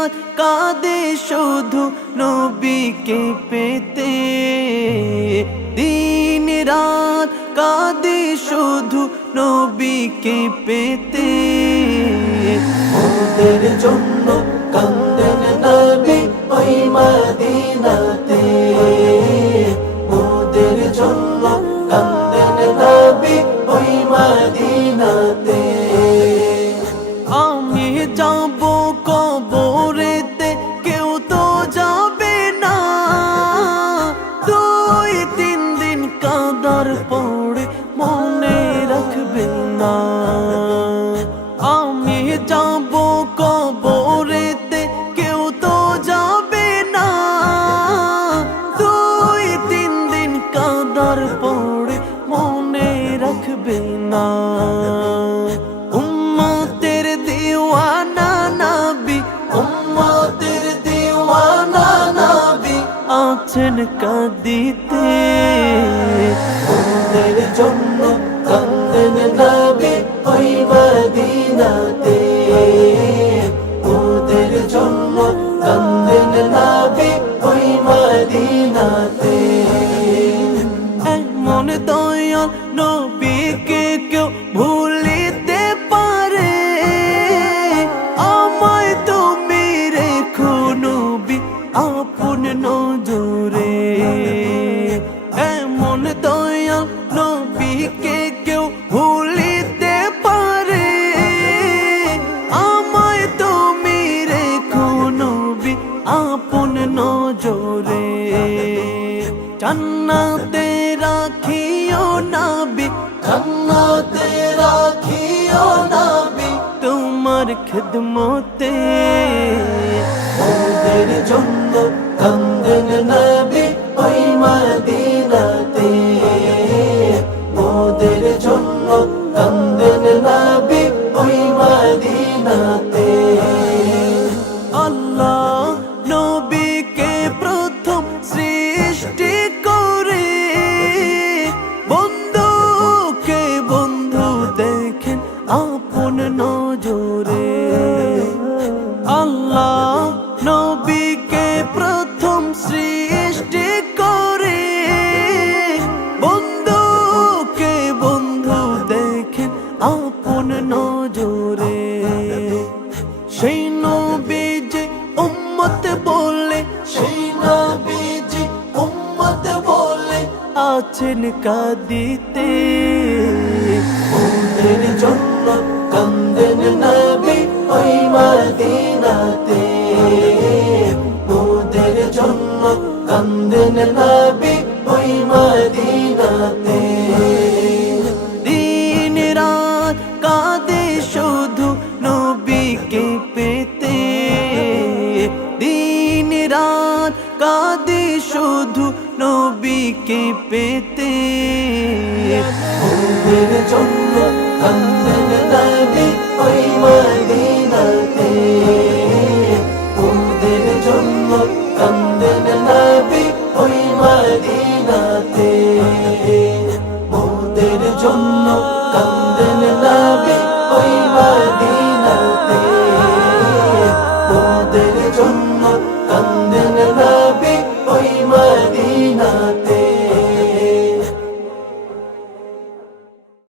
রাত কাঁদে শুধু নবীকে পেতে, দিন রাত কাঁদে শুধু নবীকে পেতে। ওদের জন্য কান্দেন নবী ওই মদিনাতে, ওদের জন্য কান্দেন নবী ওই মদিনাতে। আমি যাব কবরেতে কেউ তো যাবে না, 2-3 দিন কাঁদার পরে মনে রাখবে না। আমি যাব কবরেতে কেউ তো যাবে না, 2-3 দিন কাঁদার পরে মনে রাখবে না। উম্মতের দিওয়ানা নবী, উম্মতের দিওয়ানা নবী আছেন কাঁদিতে, ওদের জন্য কান্দেন নবী ওই মদিনাতে, ওদের জন্য কান্দেন নবী ওই মদিনাতে। এমন দয়াল নবীকে কেউ ভুলিতে পারে, আমায় তুমি রেখো নবী আপন নজরে। এমন দয়াল নবীকে কেউ ভুলিতে পারে, আমায় তুমি রেখো নবী আপন নজরে। জান্নাতে রাখিও নবী, জান্নাতে রাখিও নবী তোমার খিদমতে। ওদের জন্য কান্দেন নবী ওই মদিনাতে, ওদের জন্য কান্দেন নবী ওই মদিনাতে। আল্লাহ নবীকে প্রথম সৃষ্টি করে, বন্ধুকে বন্ধু দেখেন আপন নজরে। আল্লাহ নবীকে প্রথম সৃষ্টি করে, বন্ধুকে বন্ধু দেখেন আপন নজরে। সেই নবী যে উম্মত বলে, সেই নবীজি উম্মত বলে আছেন কাঁদিতে, ওদের জন্য কান্দেন নবী ওই মদিনাতে, ওদের জন্য কান্দেন নবী ওই মদিনাতে। দিন রাত কাঁদে শুধু নবীকে পেতে, দিন রাত কাঁদে শুধু নবীকে পেতে। ওদের জন্য কান্দেন নবী ওই